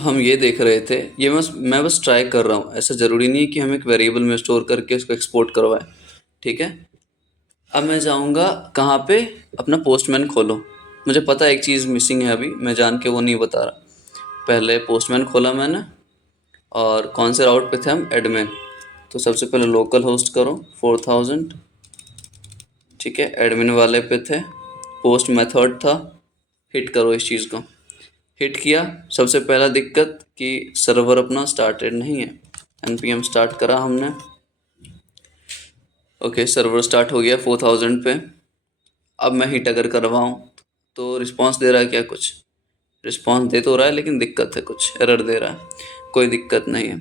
तो हम ये देख रहे थे, ये मैं बस ट्राई कर रहा हूँ, ऐसा ज़रूरी नहीं है कि हम एक वेरिएबल में स्टोर करके उसको एक्सपोर्ट करवाएं। ठीक है, अब मैं जाऊँगा कहाँ पे, अपना पोस्टमैन खोलो। मुझे पता है एक चीज़ मिसिंग है, अभी मैं जान के वो नहीं बता रहा। पहले पोस्टमैन खोला मैंने, और कौन से राउट पे थे हम, एडमिन। तो सबसे पहले लोकल होस्ट करो 4000। ठीक है, एडमिन वाले पे थे, पोस्ट मेथड था, हिट करो इस चीज़ को। हिट किया, सबसे पहला दिक्कत कि सर्वर अपना स्टार्टेड नहीं है। npm स्टार्ट करा हमने, ओके सर्वर स्टार्ट हो गया 4000 पे। अब मैं हिट अगर करवाऊँ तो रिस्पांस दे रहा है क्या, कुछ रिस्पांस दे तो रहा है लेकिन दिक्कत है, कुछ एरर दे रहा है। कोई दिक्कत नहीं है।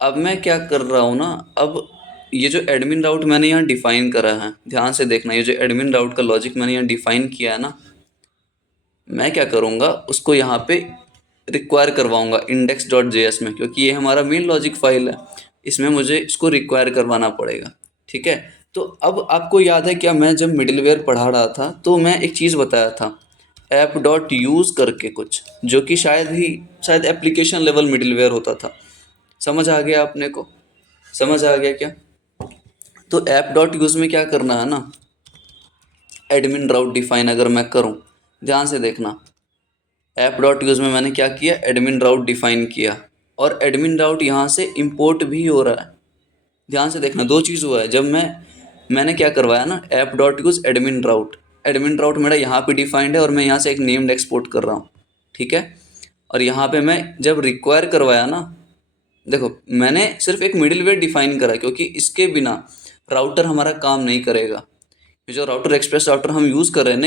अब मैं क्या कर रहा हूँ ना, अब ये जो एडमिन राउट मैंने यहाँ डिफाइन करा है, ध्यान से देखना, ये जो एडमिन राउट का लॉजिक मैंने यहाँ डिफाइन किया है ना, मैं क्या करूँगा उसको यहाँ पे रिक्वायर करवाऊँगा index.js में, क्योंकि ये हमारा मेन लॉजिक फाइल है, इसमें मुझे इसको रिक्वायर करवाना पड़ेगा। ठीक है, तो अब आपको याद है क्या, मैं जब मिडिलवेयर पढ़ा रहा था तो मैं एक चीज़ बताया था, ऐप डॉट यूज़ करके कुछ, जो कि शायद एप्लीकेशन लेवल मिडिलवेयर होता था। समझ आ गया आपने को, समझ आ गया क्या? तो ऐप डॉट यूज़ में क्या करना है ना, एडमिन राउट डिफाइन अगर मैं करूं, ध्यान से देखना, ऐप डॉट यूज़ में मैंने क्या किया, एडमिन राउट डिफाइन किया, और एडमिन राउट यहाँ से इंपोर्ट भी हो रहा है। ध्यान से देखना, दो चीज़ हुआ है। जब मैंने क्या करवाया ना, ऐप डॉट यूज़ एडमिन राउट मेरा यहाँ पे डिफाइंड है, और मैं यहाँ से एक नेम्ड एक्सपोर्ट कर रहा हूँ। ठीक है, और यहाँ पे मैं जब रिक्वायर करवाया ना, देखो मैंने सिर्फ एक मिडिलवेयर डिफाइन करा, क्योंकि इसके बिना राउटर हमारा काम नहीं करेगा। ये जो राउटर एक्सप्रेस राउटर हम यूज़ कर रहे हैं ना,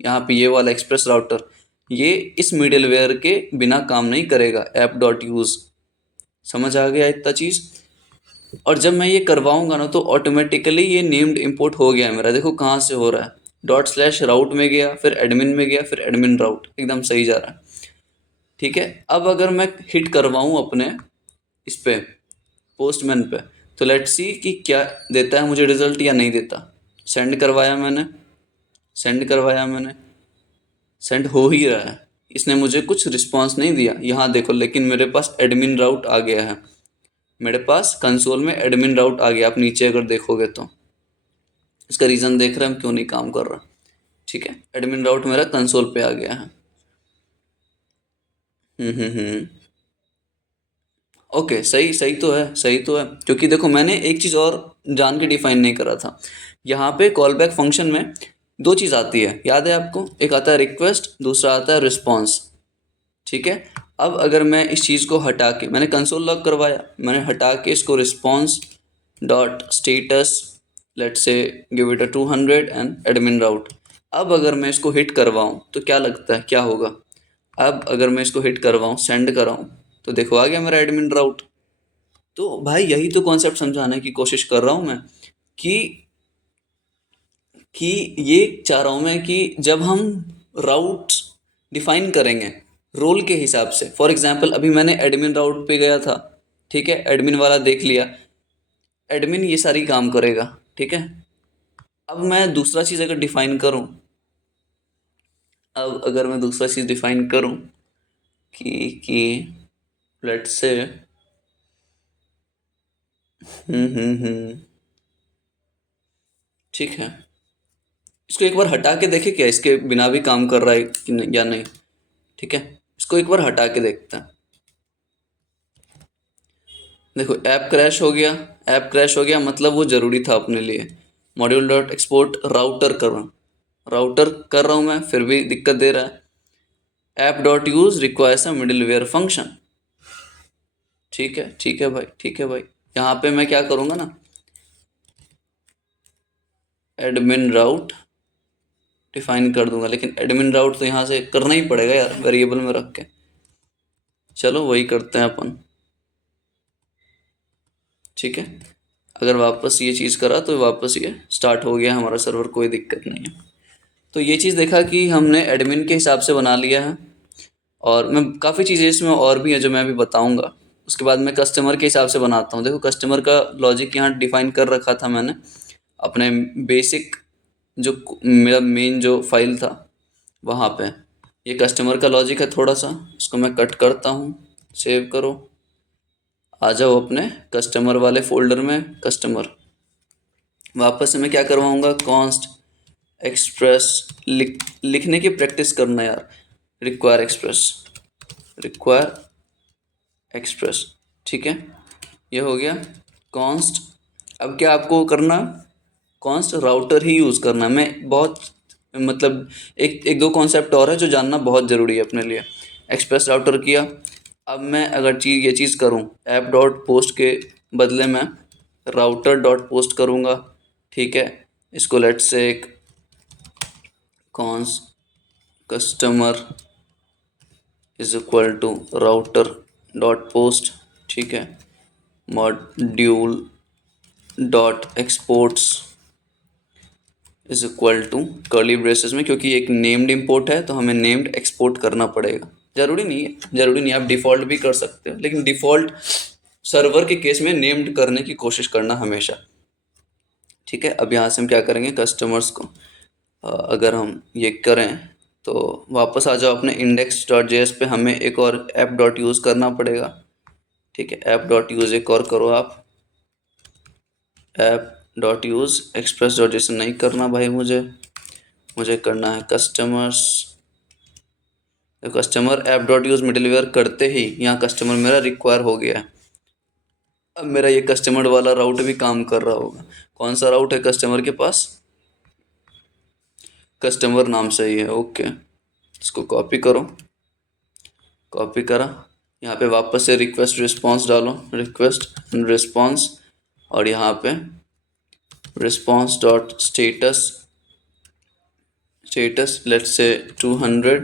यहाँ पे ये वाला एक्सप्रेस राउटर, ये इस मिडिलवेयर के बिना काम नहीं करेगा, ऐप डॉट यूज़। समझ आ गया इतना चीज़? और जब मैं ये करवाऊंगा ना, तो ऑटोमेटिकली ये नेम्ड इंपोर्ट हो गया है मेरा। देखो कहाँ से हो रहा है, डॉट स्लैश राउट में गया, फिर एडमिन में गया, फिर एडमिन राउट, एकदम सही जा रहा है। ठीक है, अब अगर मैं हिट करवाऊँ अपने इस पे, पोस्टमैन पे, तो लेट्स सी कि क्या देता है मुझे रिजल्ट या नहीं देता। सेंड करवाया मैंने, सेंड हो ही रहा है, इसने मुझे कुछ रिस्पांस नहीं दिया यहाँ देखो, लेकिन मेरे पास एडमिन राउट आ गया है, मेरे पास कंसोल में एडमिन राउट आ गया। आप नीचे अगर देखोगे तो इसका रीज़न देख रहे हैं हम क्यों नहीं काम कर रहा। ठीक है, एडमिन राउट मेरा कंसोल पे आ गया है। हम्म। ओके, सही सही तो है, सही तो है, क्योंकि देखो मैंने एक चीज़ और जान के डिफाइन नहीं करा था। यहाँ पे कॉल बैक फंक्शन में दो चीज़ आती है, याद है आपको, एक आता है रिक्वेस्ट, दूसरा आता है रिस्पॉन्स। ठीक है, अब अगर मैं इस चीज़ को हटा के, मैंने कंसोल लॉग करवाया, मैंने हटा के इसको response dot status, let say give it a 200 and admin route. अब अगर मैं इसको हिट करवाऊँ तो क्या लगता है क्या होगा? अब अगर मैं इसको हिट करवाऊँ, सेंड कराऊँ, तो देखो आ गया मेरा एडमिन राउट। तो भाई यही तो कॉन्सेप्ट समझाने की कोशिश कर रहा हूँ मैं, कि कि ये चाह रहा हूँ मैं कि जब हम राउट डिफाइन करेंगे रोल के हिसाब से, फॉर एग्जांपल अभी मैंने एडमिन राउट पे गया था, ठीक है, एडमिन वाला देख लिया, एडमिन ये सारी काम करेगा। ठीक है, अब मैं दूसरा चीज़ अगर डिफाइन करूँ, अब अगर मैं दूसरा चीज़ डिफाइन करूँ कि लेट्स से ठीक है, इसको एक बार हटा के देखे क्या, इसके बिना भी काम कर रहा है कि नहीं या नहीं। ठीक है, इसको एक बार हटा के देखते हैं। देखो ऐप क्रैश हो गया, ऐप क्रैश हो गया मतलब वो ज़रूरी था अपने लिए। मॉड्यूल डॉट एक्सपोर्ट राउटर कर रहा हूँ मैं, फिर भी दिक्कत दे रहा है। App dot use requires a middleware function. ठीक है भाई, ठीक है भाई, यहाँ पे मैं क्या करूँगा ना, एडमिन राउट डिफाइन कर दूंगा, लेकिन एडमिन राउट तो यहाँ से करना ही पड़ेगा यार, वेरिएबल में रख के। चलो वही करते हैं अपन। ठीक है, अगर वापस ये चीज़ करा तो वापस ये स्टार्ट हो गया हमारा सर्वर, कोई दिक्कत नहीं है। तो ये चीज़ देखा कि हमने एडमिन के हिसाब से बना लिया है, और मैं काफ़ी चीज़ें इसमें और भी है जो मैं अभी बताऊंगा। उसके बाद मैं कस्टमर के हिसाब से बनाता हूँ। देखो कस्टमर का लॉजिक यहाँ डिफाइन कर रखा था मैंने अपने बेसिक, जो मेरा मेन जो फाइल था वहाँ पे। ये कस्टमर का लॉजिक है थोड़ा सा, इसको मैं कट करता हूँ, सेव करो, आ जाओ अपने कस्टमर वाले फोल्डर में, कस्टमर। वापस से मैं क्या करवाऊँगा, कॉन्स्ट एक्सप्रेस लिखने की प्रैक्टिस करना यार, रिक्वायर एक्सप्रेस, रिक्वायर एक्सप्रेस, ठीक है, ये हो गया कॉन्स्ट। अब क्या आपको करना, कॉन्स्ट राउटर ही यूज़ करना। मैं बहुत मतलब एक एक दो कॉन्सेप्ट और है जो जानना बहुत ज़रूरी है अपने लिए। एक्सप्रेस राउटर किया, अब मैं अगर ये चीज़ करूँ, ऐप डॉट पोस्ट के बदले में राउटर डॉट पोस्ट करूँगा, ठीक है। इसको लेट से एक const customer is equal to router dot post, ठीक है, module dot exports is equal to curly braces में, क्योंकि एक नेम्ड इंपोर्ट है तो हमें नेम्ड एक्सपोर्ट करना पड़ेगा। ज़रूरी नहीं है, ज़रूरी नहीं, आप डिफ़ॉल्ट भी कर सकते हो, लेकिन डिफ़ॉल्ट सर्वर के केस में नेम्ड करने की कोशिश करना हमेशा, ठीक है। अब यहाँ से हम क्या करेंगे, कस्टमर्स को अगर हम ये करें तो वापस आ जाओ अपने इंडेक्स डॉट जेएस पे, हमें एक और ऐप डॉट यूज़ करना पड़ेगा, ठीक है। ऐप डॉट यूज़ एक और करो आप, app dot use express dot JSON नहीं करना भाई, मुझे करना है कस्टमर्स। तो customer app dot use middleware करते ही यहाँ कस्टमर मेरा रिक्वायर हो गया है। अब मेरा ये कस्टमर वाला राउट भी काम कर रहा होगा। कौन सा राउट है कस्टमर के पास, कस्टमर नाम से ही है, ओके। इसको कॉपी करो, कॉपी करा, यहाँ पे वापस से रिक्वेस्ट रिस्पॉन्स डालो, रिक्वेस्ट रिस्पॉन्स, और यहाँ पे response dot status, status let's say 200,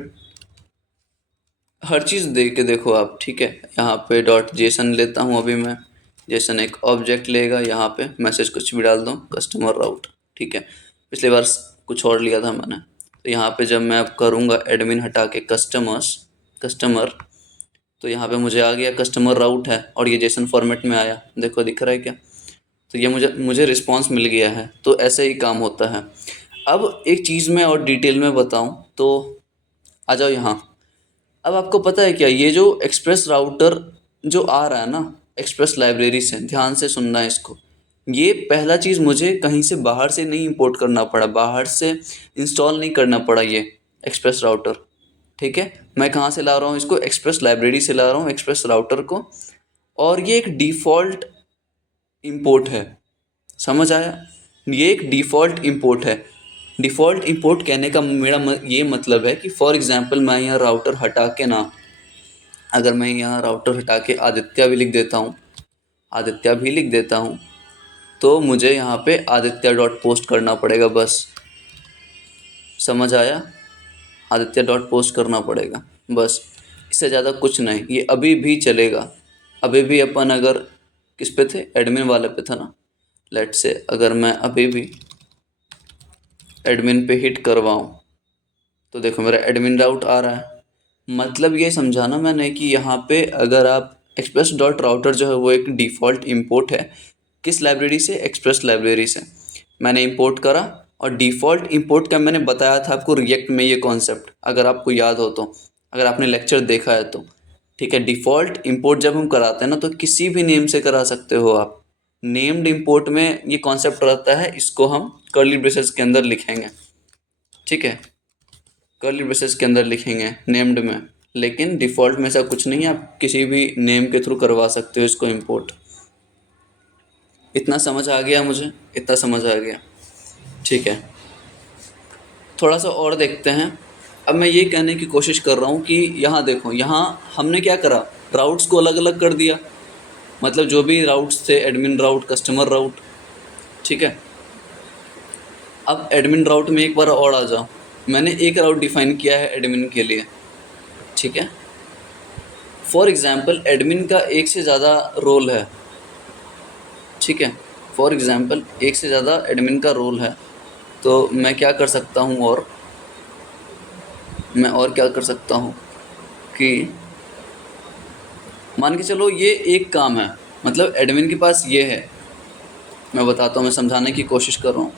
हर चीज़ दे के देखो आप, ठीक है। यहाँ पे डॉट जेसन लेता हूँ अभी मैं, जेसन एक ऑब्जेक्ट लेगा, यहाँ पे मैसेज कुछ भी डाल दो, कस्टमर राउट, ठीक है। पिछली बार कुछ और लिया था मैंने, तो यहाँ पे जब मैं अब करूँगा एडमिन हटा के कस्टमर, तो यहाँ पे मुझे आ गया कस्टमर राउट है, और ये जेसन फॉर्मेट में आया, देखो दिख रहा है क्या, तो ये मुझे रिस्पॉन्स मिल गया है। तो ऐसे ही काम होता है। अब एक चीज़ मैं और डिटेल में बताऊँ तो आ जाओ यहाँ। अब आपको पता है क्या, ये जो एक्सप्रेस राउटर जो आ रहा है ना एक्सप्रेस लाइब्रेरी से, ध्यान से सुनना है इसको, ये पहला चीज़ मुझे कहीं से बाहर से नहीं इंपोर्ट करना पड़ा, बाहर से इंस्टॉल नहीं करना पड़ा ये एक्सप्रेस राउटर, ठीक है। मैं कहाँ से ला रहा हूँ इसको, एक्सप्रेस लाइब्रेरी से ला रहा हूँ एक्सप्रेस राउटर को, और ये एक डिफ़ॉल्ट इंपोर्ट है, समझ आया, ये एक डिफ़ॉल्ट इंपोर्ट है। डिफ़ॉल्ट इंपोर्ट कहने का मेरा ये मतलब है कि फॉर एग्जांपल मैं यहाँ राउटर हटा के ना, अगर मैं यहाँ राउटर हटा के आदित्य भी लिख देता हूँ, आदित्य भी लिख देता हूँ, तो मुझे यहाँ पे आदित्य डॉट पोस्ट करना पड़ेगा बस, समझ आया, आदित्य डॉट पोस्ट करना पड़ेगा बस, इससे ज़्यादा कुछ नहीं। ये अभी भी चलेगा, अभी भी अपन अगर किस पे थे, एडमिन वाले पे था ना, लेट से अगर मैं अभी भी एडमिन पे हिट करवाऊँ तो देखो मेरा एडमिन राउट आ रहा है। मतलब ये समझाना मैंने कि यहाँ पे अगर आप एक्सप्रेस डॉट राउटर जो है वो एक डिफ़ॉल्ट इंपोर्ट है, किस लाइब्रेरी से, एक्सप्रेस लाइब्रेरी से मैंने इंपोर्ट करा, और डिफ़ॉल्ट इंपोर्ट का मैंने बताया था आपको रिएक्ट में ये कॉन्सेप्ट, अगर आपको याद हो तो, अगर आपने लेक्चर देखा है तो, ठीक है। डिफ़ॉल्ट इंपोर्ट जब हम कराते हैं ना तो किसी भी नेम से करा सकते हो आप, नेम्ड इंपोर्ट में ये कॉन्सेप्ट रहता है, इसको हम कर्ली ब्रेसेस के अंदर लिखेंगे, ठीक है, कर्ली ब्रेसेस के अंदर लिखेंगे नेम्ड में, लेकिन डिफ़ॉल्ट में ऐसा कुछ नहीं है, आप किसी भी नेम के थ्रू करवा सकते हो इसको इंपोर्ट। इतना समझ आ गया मुझे, इतना समझ आ गया, ठीक है। थोड़ा सा और देखते हैं। अब मैं ये कहने की कोशिश कर रहा हूँ कि यहाँ देखो, यहाँ हमने क्या करा, राउट्स को अलग अलग कर दिया, मतलब जो भी राउट्स थे, एडमिन राउट, कस्टमर राउट, ठीक है। अब एडमिन राउट में एक बार और आ जाओ, मैंने एक राउट डिफ़ाइन किया है एडमिन के लिए, ठीक है। फॉर एग्ज़ाम्पल एडमिन का एक से ज़्यादा रोल है, ठीक है, फॉर एग्ज़ाम्पल एक से ज़्यादा एडमिन का रोल है, तो मैं क्या कर सकता हूँ, और मैं और क्या कर सकता हूँ कि मान के चलो ये एक काम है, मतलब एडमिन के पास ये है, मैं बताता हूँ, मैं समझाने की कोशिश कर रहा हूँ।